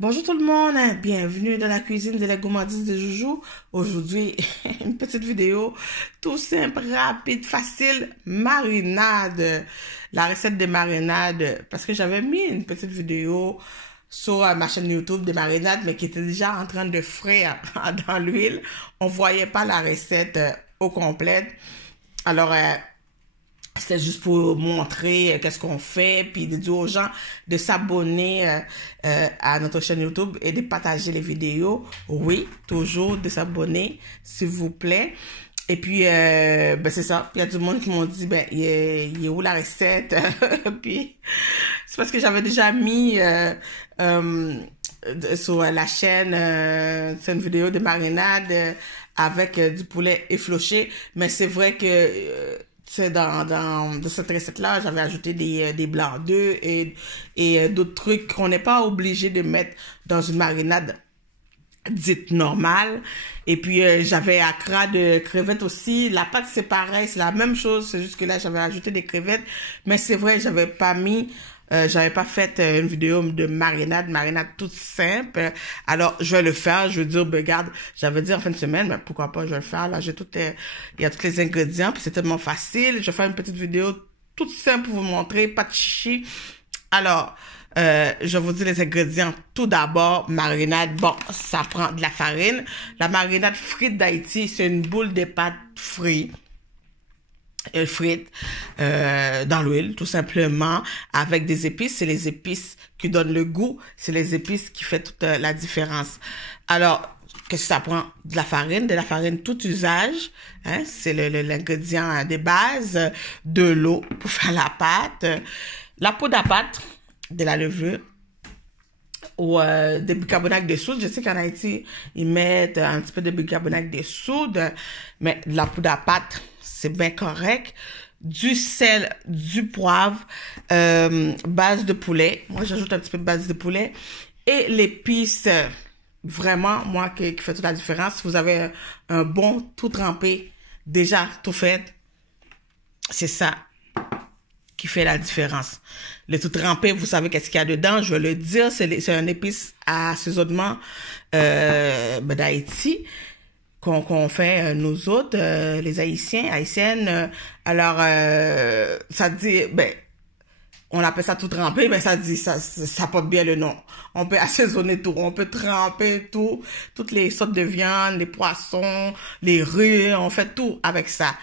Bonjour tout le monde, bienvenue dans la cuisine de la gourmandise de Joujou. Aujourd'hui, une petite vidéo tout simple, rapide, facile, marinade. La recette de marinade, parce que j'avais mis une petite vidéo sur ma chaîne YouTube de marinade, mais qui était déjà en train de frire dans l'huile. On voyait pas la recette au complet. Alors, c'était juste pour montrer qu'est-ce qu'on fait, puis de dire aux gens de s'abonner à notre chaîne YouTube et de partager les vidéos. Oui, toujours de s'abonner, s'il vous plaît. Et puis, c'est ça. Il y a du monde qui m'ont dit, il est où la recette? Puis, c'est parce que j'avais déjà mis sur la chaîne c'est une vidéo de marinade avec du poulet effiloché. Mais c'est vrai que dans cette recette-là, j'avais ajouté des blancs d'œufs et d'autres trucs qu'on n'est pas obligé de mettre dans une marinade dite normale. Et puis, j'avais accra de crevettes aussi. La pâte, c'est pareil, c'est la même chose. C'est juste que là, j'avais ajouté des crevettes. Mais c'est vrai, j'avais pas fait une vidéo de marinade toute simple. Alors, je vais le faire. Je veux dire, regarde, j'avais dit en fin de semaine, mais pourquoi pas, je vais le faire. Là, il y a tous les ingrédients, puis c'est tellement facile. Je vais faire une petite vidéo toute simple pour vous montrer, pas de chichi. Alors, je vous dis les ingrédients. Tout d'abord, marinade. Bon, ça prend de la farine. La marinade frite d'Haïti, c'est une boule de pâte frite. Frites dans l'huile, tout simplement, avec des épices. C'est les épices qui donnent le goût. C'est les épices qui fait toute la différence. Alors, qu'est-ce que ça prend? De la farine tout usage. Hein? C'est l'ingrédient de base. De l'eau pour faire la pâte. La poudre à pâte, de la levure, ou des bicarbonate de soude. Je sais qu'en Haïti, ils mettent un petit peu de bicarbonate de soude, mais la poudre à pâte, c'est bien correct. Du sel, du poivre, base de poulet. Moi, j'ajoute un petit peu de base de poulet. Et l'épice, vraiment, moi, qui fait toute la différence. Si vous avez un bon tout trempé, déjà tout fait, c'est ça qui fait la différence. Le tout trempé, vous savez qu'est-ce qu'il y a dedans. Je vais le dire, c'est un épice à assaisonnement d'Haïti qu'on fait nous autres, les haïtiennes. Alors, ça dit, on appelle ça tout trempé, mais ça porte bien le nom. On peut assaisonner tout, on peut tremper tout, toutes les sortes de viande, les poissons, les riz, on fait tout avec ça.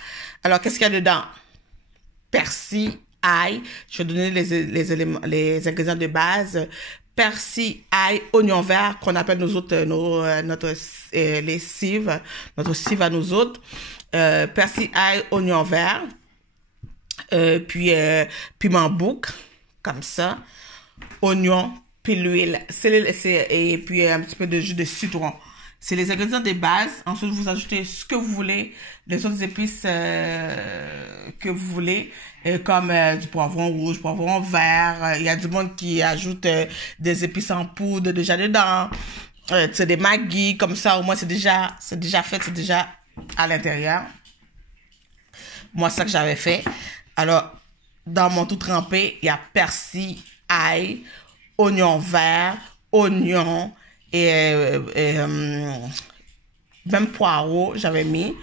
Alors, qu'est-ce qu'il y a dedans? Persil, ail, je vais donner les ingrédients de base. Persil, ail, oignon vert, qu'on appelle nous autres, les cives, notre cive à nous autres. Persil, ail, oignon vert. Puis piment bouc, comme ça. Oignon, puis l'huile. Et puis un petit peu de jus de citron. C'est les ingrédients de base. Ensuite, vous ajoutez ce que vous voulez, les autres épices que vous voulez, comme du poivron rouge, poivron vert. Il y a du monde qui ajoute des épices en poudre déjà dedans. Des Maggi, comme ça, au moins c'est déjà fait, c'est déjà à l'intérieur. Moi, c'est ça que j'avais fait. Alors, dans mon tout trempé, il y a persil, ail, oignon vert, oignon, et même poireau j'avais mis,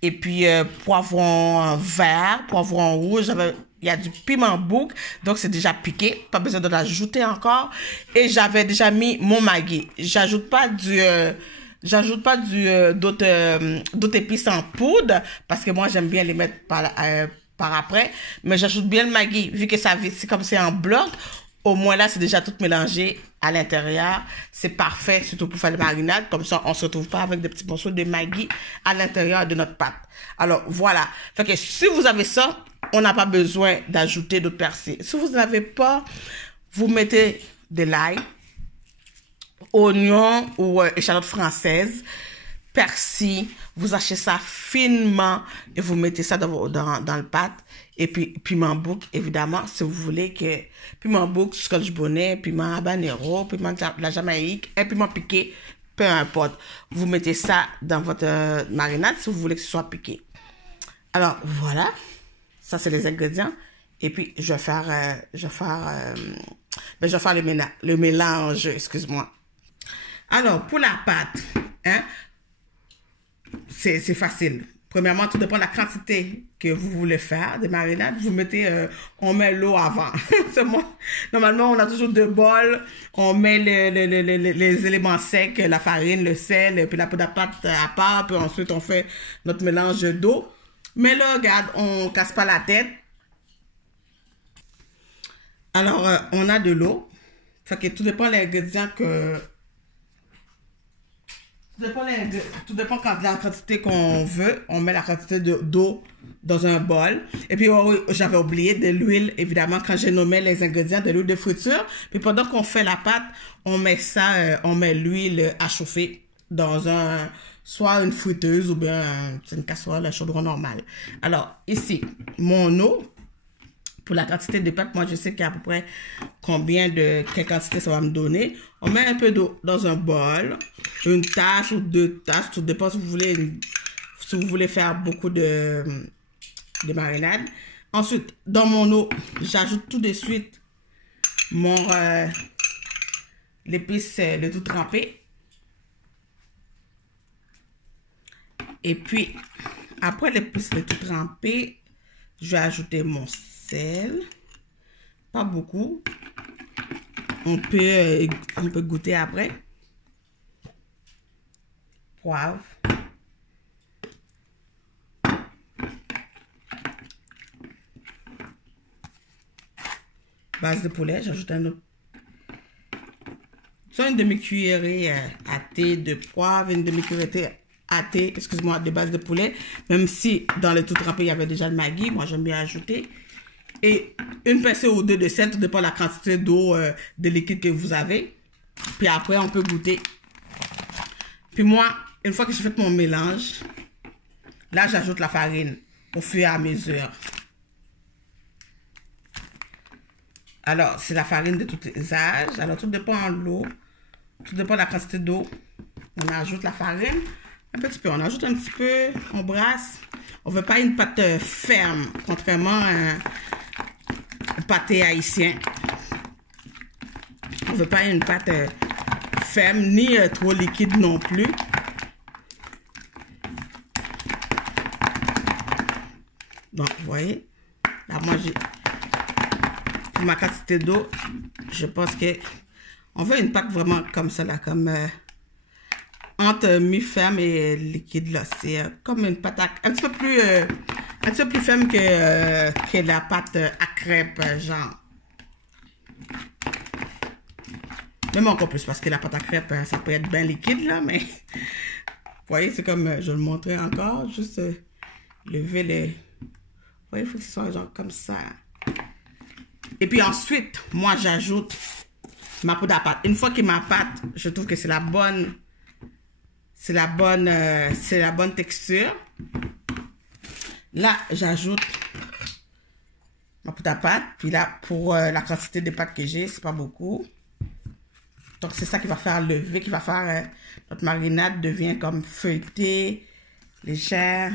et puis poivron vert, poivron rouge, il y a du piment bouc, donc c'est déjà piqué, pas besoin de l'ajouter encore, et j'avais déjà mis mon Maggi. J'ajoute pas d'autres épices en poudre, parce que moi j'aime bien les mettre par après, mais j'ajoute bien le Maggi, vu que c'est comme c'est en bloc. Au moins là, c'est déjà tout mélangé à l'intérieur. C'est parfait, surtout pour faire la marinade. Comme ça, on se retrouve pas avec des petits morceaux de Maggi à l'intérieur de notre pâte. Alors, voilà. Fait que si vous avez ça, on n'a pas besoin d'ajouter d'autres persil. Si vous n'avez pas, vous mettez de l'ail, oignon ou échalote française, persil, vous hachez ça finement et vous mettez ça dans le pâte. Et puis, piment bouc, évidemment, si vous voulez que piment bouc, scotch bonnet, piment habanero, piment de la Jamaïque, un piment piqué, peu importe. Vous mettez ça dans votre marinade si vous voulez que ce soit piqué. Alors, voilà. Ça, c'est les ingrédients. Et puis, je vais faire Ben, je vais faire le mélange, excuse-moi. Alors, pour la pâte, hein, c'est facile. Premièrement, tout dépend de la quantité que vous voulez faire de marinade. Vous mettez, on met l'eau avant. Normalement, on a toujours 2 bols. On met les éléments secs, la farine, le sel, puis la poudre à pâte à part. Puis ensuite, on fait notre mélange d'eau. Mais là, regarde, on casse pas la tête. Alors, on a de l'eau. Fait que tout dépend de l'ingrédient que... Tout dépend de la quantité qu'on veut. On met la quantité d'eau dans un bol. Et puis, j'avais oublié de l'huile, évidemment, quand j'ai nommé les ingrédients de l'huile de friture. Puis, pendant qu'on fait la pâte, on met ça, on met l'huile à chauffer dans soit une friteuse ou bien une casserole à chaudron normal. Alors, ici, mon eau. Pour la quantité de pâte, moi, je sais qu'à peu près quelle quantité ça va me donner. On met un peu d'eau dans un bol, une tasse ou 2 tasses, tout dépend si vous voulez faire beaucoup de marinade. Ensuite, dans mon eau, j'ajoute tout de suite l'épice de tout trempé. Et puis, après l'épice de tout trempé, je vais ajouter mon sel, pas beaucoup. On peut goûter après. Poivre. Base de poulet, j'ajoute un autre. Soit une demi-cuillerée à thé de poivre, une demi-cuillerée à thé, excuse-moi, de base de poulet. Même si dans le tout trempé, il y avait déjà le Maggi, moi j'aime bien ajouter. Et une pincée ou 2 de sel, tout dépend de la quantité d'eau, de liquide que vous avez. Puis après, on peut goûter. Puis moi, une fois que j'ai fait mon mélange, là, j'ajoute la farine au fur et à mesure. Alors, c'est la farine de tous les âges. Alors, tout dépend de l'eau. Tout dépend de la quantité d'eau. On ajoute la farine. Un petit peu. On ajoute un petit peu. On brasse. On ne veut pas une pâte ferme, contrairement à pâté haïtien. On ne veut pas une pâte ferme, ni trop liquide non plus. Donc, vous voyez, là, moi, pour ma quantité d'eau, je pense que on veut une pâte vraiment comme ça, là, comme entre mi-ferme et liquide, là. C'est comme une pâte un petit peu plus ferme que la pâte à crêpes, genre. Même encore plus, parce que la pâte à crêpes, ça peut être bien liquide, là, mais... Vous voyez, c'est comme, je le montrais encore, juste lever les... Vous voyez, il faut que ce soit genre comme ça. Et puis ensuite, moi, j'ajoute ma poudre à pâte. Une fois que ma pâte, je trouve que c'est la bonne texture. Là, j'ajoute ma poudre à pâte. Puis là, pour la quantité de pâte que j'ai, c'est pas beaucoup. Donc, c'est ça qui va faire lever, qui va faire notre marinade devient comme feuilletée, légère.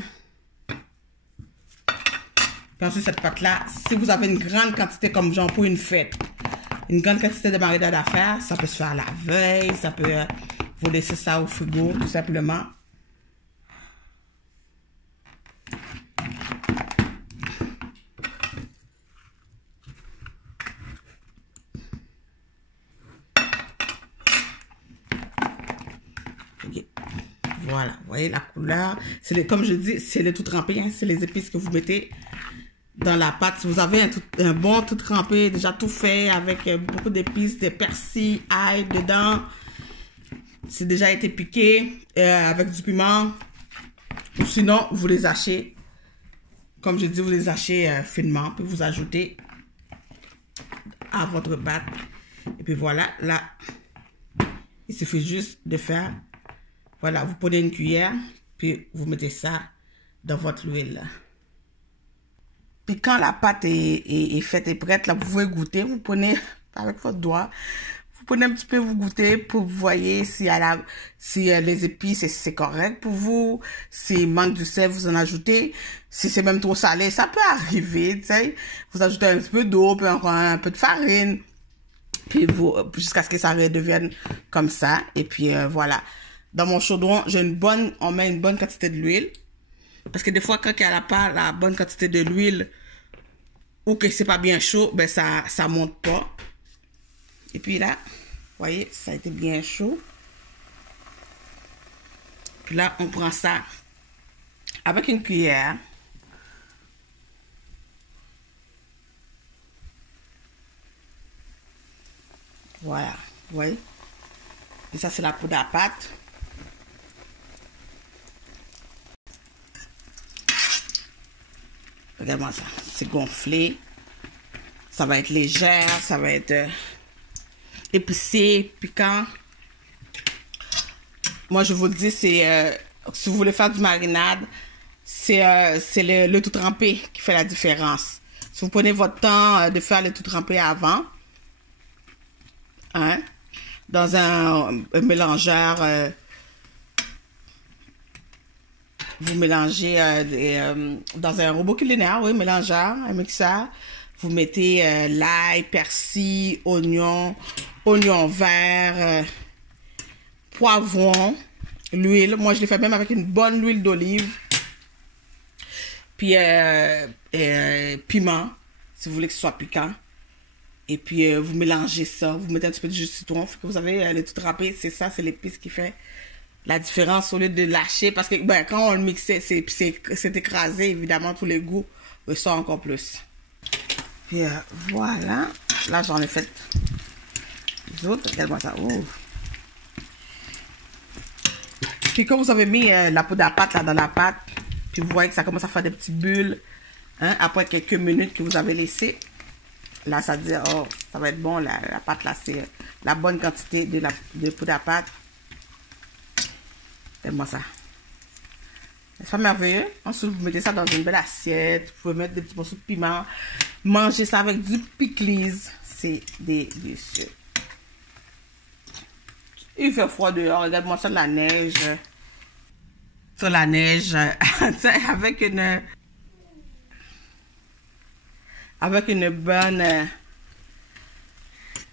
Puis ensuite, cette pâte-là, si vous avez une grande quantité, comme genre pour une fête, une grande quantité de marinade à faire, ça peut se faire la veille, ça peut vous laisser ça au frigo, tout simplement. Okay. Voilà, vous voyez la couleur. Comme je dis, c'est le tout trempé, hein, c'est les épices que vous mettez dans la pâte. Si vous avez un bon tout trempé, déjà tout fait, avec beaucoup d'épices, de persil, ail dedans, c'est déjà été piqué, avec du piment. Ou sinon, vous les hachez, comme je dis, vous les hachez finement, puis vous ajoutez à votre pâte. Et puis voilà, là, il suffit juste de faire, voilà, vous prenez une cuillère, puis vous mettez ça dans votre huile. Puis quand la pâte est faite et prête, là, vous pouvez goûter. Vous prenez avec votre doigt, vous prenez un petit peu, vous goûtez pour vous voyez si les épices, c'est correct pour vous. S'il manque du sel, vous en ajoutez. Si c'est même trop salé, ça peut arriver, tu sais. Vous ajoutez un petit peu d'eau, puis encore un peu de farine. Puis jusqu'à ce que ça redevienne comme ça. Et puis voilà. Dans mon chaudron, on met une bonne quantité de l'huile. Parce que des fois, quand il n'y a pas la bonne quantité de l'huile, ou que c'est pas bien chaud, ben ça monte pas. Et puis là, vous voyez, ça a été bien chaud. Puis là, on prend ça avec une cuillère. Voilà, vous voyez. Et ça, c'est la poudre à pâte. Regardez-moi ça, c'est gonflé. Ça va être légère, ça va être épicé, piquant. Moi, je vous le dis, c'est si vous voulez faire du marinade, c'est le tout trempé qui fait la différence. Si vous prenez votre temps de faire le tout trempé avant, hein, dans un mélangeur, vous mélangez dans un robot culinaire, oui, mélangeur, un mixeur. Vous mettez l'ail, persil, oignon vert, poivron, l'huile. Moi, je l'ai fait même avec une bonne huile d'olive. Puis piment, si vous voulez que ce soit piquant. Et puis vous mélangez ça. Vous mettez un petit peu de jus de citron. Fait que vous avez le tout râpé. C'est ça, c'est l'épice qui fait la différence au lieu de lâcher. Parce que ben, quand on le mixait, c'est écrasé. Évidemment, tous les goûts ressortent encore plus. Puis voilà. Là, j'en ai fait les autres. Regarde-moi ça. Oh. Puis quand vous avez mis la poudre à pâte là dans la pâte, puis vous voyez que ça commence à faire des petites bulles, hein, après quelques minutes que vous avez laissé, là ça dit, oh, ça va être bon, la pâte là, c'est la bonne quantité de poudre à pâte. Faites-moi ça. C'est pas merveilleux? Ensuite, vous mettez ça dans une belle assiette, vous pouvez mettre des petits morceaux de piment, manger ça avec du pickles, c'est délicieux. Il fait froid dehors, regarde-moi ça de la neige. Sur la neige, avec une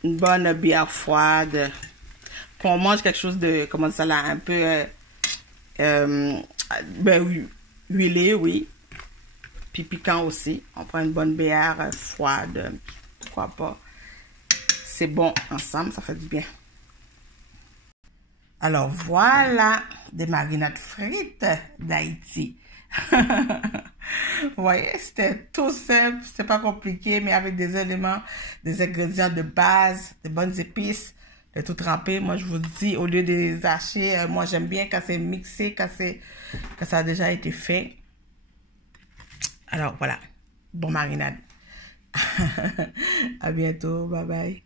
bonne bière froide. Puis on mange quelque chose de, comment ça là, un peu, ben, huilé, oui. Puis piquant aussi. On prend une bonne bière froide, pourquoi pas. C'est bon ensemble, ça fait du bien. Alors voilà, des marinades frites d'Haïti. Vous voyez, c'était tout simple, c'était pas compliqué, mais avec des éléments, des ingrédients de base, de bonnes épices, de tout trempé. Moi, je vous dis, au lieu de les hacher, moi j'aime bien quand c'est mixé, quand ça a déjà été fait. Alors voilà, bon marinade. À bientôt, bye bye.